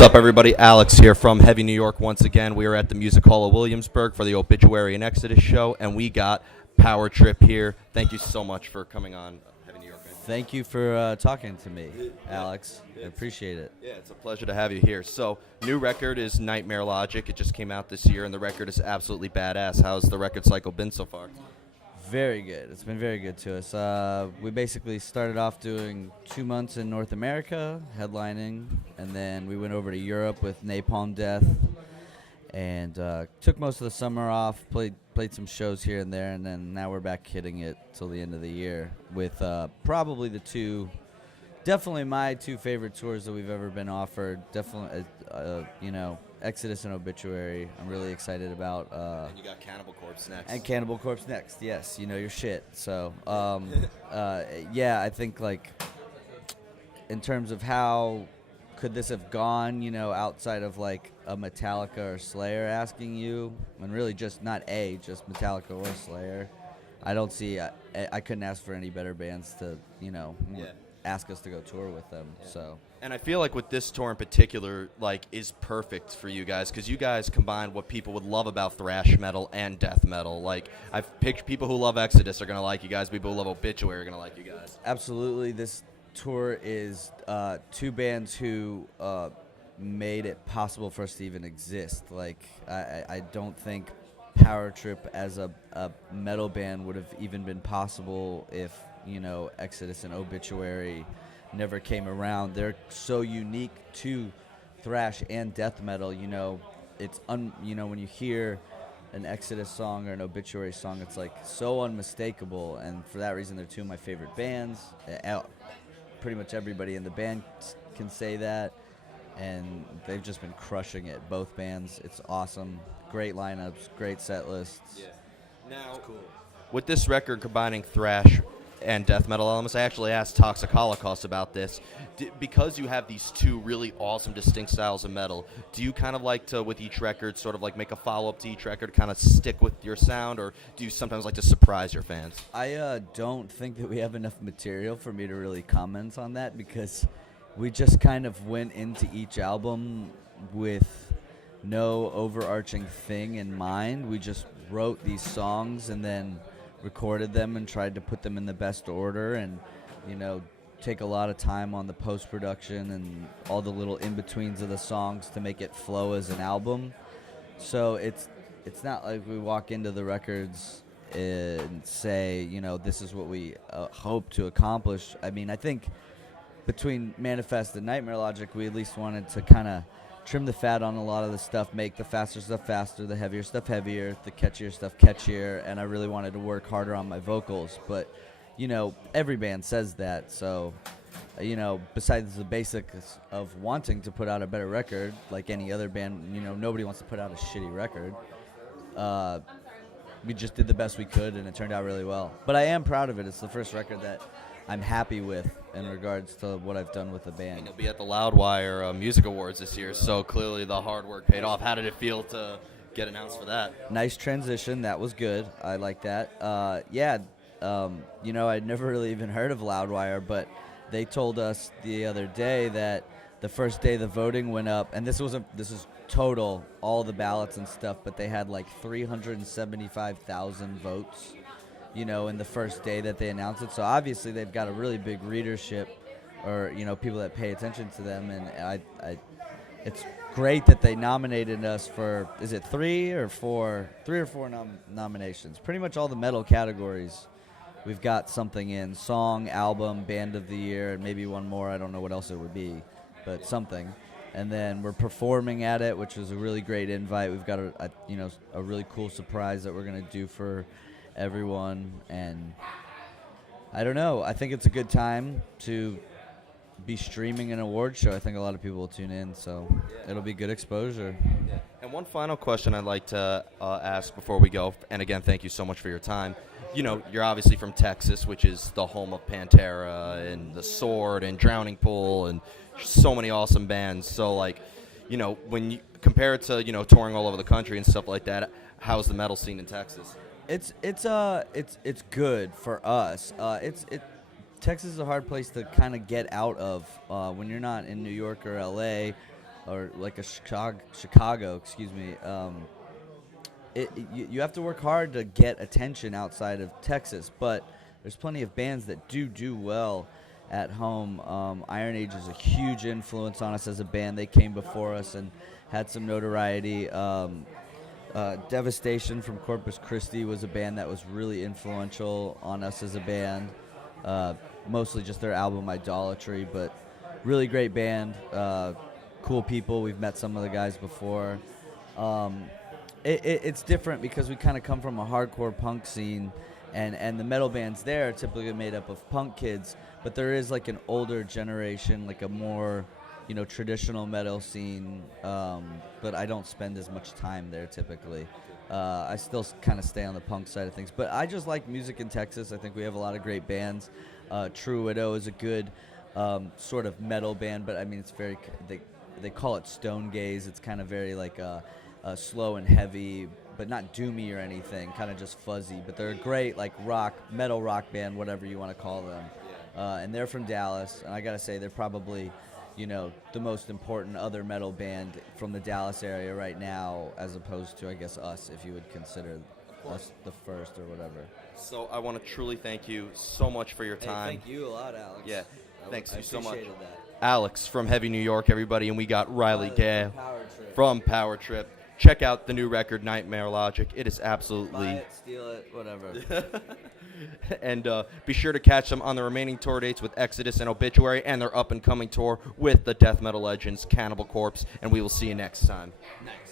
What's up, everybody? Alex here from Heavy New York once again. We are at the Music Hall of Williamsburg for the Obituary and Exodus show, and we got Powertrip here. Thank you so much for coming on Heavy New York. Thank you for talking to me, Alex. I appreciate it. Yeah, it's a pleasure to have you here. So, new record is Nightmare Logic. It just came out this year, and the record is absolutely badass. How's the record cycle been so far? Very good. It's been very good to us. We basically started off doing 2 months in North America, headlining, and then we went over to Europe with Napalm Death, and took most of the summer off, played some shows here and there, and then now we're back hitting it till the end of the year with probably definitely my two favorite tours that we've ever been offered. Definitely, Exodus and Obituary. I'm really excited about. And you got Cannibal Corpse next. And Cannibal Corpse next. Yes, you know your shit. So, yeah, I think like in terms of how could this have gone, outside of like a Metallica or Slayer asking you, and really just just Metallica or Slayer. I don't see. I couldn't ask for any better bands to, ask us to go tour with them. Yeah. So. And I feel like with this tour in particular, like, is perfect for you guys because you guys combine what people would love about thrash metal and death metal. Like, I've picked people who love Exodus are gonna like you guys. People who love Obituary are gonna like you guys. Absolutely, this tour is two bands who made it possible for us to even exist. Like, I don't think Powertrip as a metal band would have even been possible if Exodus and Obituary never came around. They're so unique to thrash and death metal. It's when you hear an Exodus song or an Obituary song, it's like so unmistakable, and for that reason they're two of my favorite bands. Pretty much everybody in the band can say that, and they've just been crushing it, both bands. It's awesome. Great lineups, great set lists. Yeah. Now, cool. With this record combining thrash and death metal elements, I actually asked Toxic Holocaust about this. Because you have these two really awesome, distinct styles of metal, do you kind of like to, with each record, sort of like make a follow-up to each record, kind of stick with your sound, or do you sometimes like to surprise your fans? I don't think that we have enough material for me to really comment on that, because we just kind of went into each album with no overarching thing in mind. We just wrote these songs and then recorded them and tried to put them in the best order, and take a lot of time on the post-production and all the little in-betweens of the songs to make it flow as an album. So it's not like we walk into the records and say, this is what we hope to accomplish. I mean, I think between Manifest and Nightmare Logic, we at least wanted to kind of trim the fat on a lot of the stuff, make the faster stuff faster, the heavier stuff heavier, the catchier stuff catchier, and I really wanted to work harder on my vocals. But, every band says that, so, besides the basics of wanting to put out a better record, like any other band, nobody wants to put out a shitty record. We just did the best we could, and it turned out really well. But I am proud of it. It's the first record that I'm happy with in regards to what I've done with the band. And you'll be at the Loudwire Music Awards this year, so clearly the hard work paid off. How did it feel to get announced for that? Nice transition. That was good. I like that. I'd never really even heard of Loudwire, but they told us the other day that the first day the voting went up, and this is total, all the ballots and stuff, but they had like 375,000 votes. In the first day that they announced it. So obviously they've got a really big readership, or, people that pay attention to them. And it's great that they nominated us for, is it three or four nominations? Pretty much all the metal categories. We've got something in: song, album, band of the year, and maybe one more. I don't know what else it would be, but something. And then we're performing at it, which was a really great invite. We've got a really cool surprise that we're going to do for everyone, and I don't know. I think it's a good time to be streaming an award show. I think a lot of people will tune in, so it'll be good exposure. Yeah. And one final question I'd like to ask before we go, and again, thank you so much for your time. You're obviously from Texas, which is the home of Pantera and The Sword and Drowning Pool and so many awesome bands. So, when you compare it to, touring all over the country and stuff like that, how's the metal scene in Texas? It's good for us. Texas is a hard place to kind of get out of when you're not in New York or LA or like a Chicago, excuse me. You have to work hard to get attention outside of Texas, but there's plenty of bands that do well at home. Iron Age is a huge influence on us as a band. They came before us and had some notoriety. Devastation from Corpus Christi was a band that was really influential on us as a band. Mostly just their album Idolatry, but really great band. Cool people. We've met some of the guys before. It's different because we kind of come from a hardcore punk scene, and the metal bands there are typically made up of punk kids, but there is like an older generation, like a more, traditional metal scene, but I don't spend as much time there typically. I still kind of stay on the punk side of things, but I just like music in Texas. I think we have a lot of great bands. True Widow is a good sort of metal band, but I mean it's very, they call it stone gaze. It's kind of very like slow and heavy, but not doomy or anything, kind of just fuzzy. But they're a great like metal rock band, whatever you want to call them. And they're from Dallas, and I gotta say they're probably, the most important other metal band from the Dallas area right now, as opposed to, I guess, us, if you would consider us the first or whatever. So I want to truly thank you so much for your time. Hey, thank you a lot, Alex. Yeah, thanks you so much. I appreciated that. Alex from Heavy New York, everybody, and we got Riley Gale from Powertrip. from Powertrip. Check out the new record, Nightmare Logic. It is absolutely... Buy it, steal it, whatever. And be sure to catch them on the remaining tour dates with Exodus and Obituary, and their up-and-coming tour with the death metal legends Cannibal Corpse, and we will see you next time. Nice.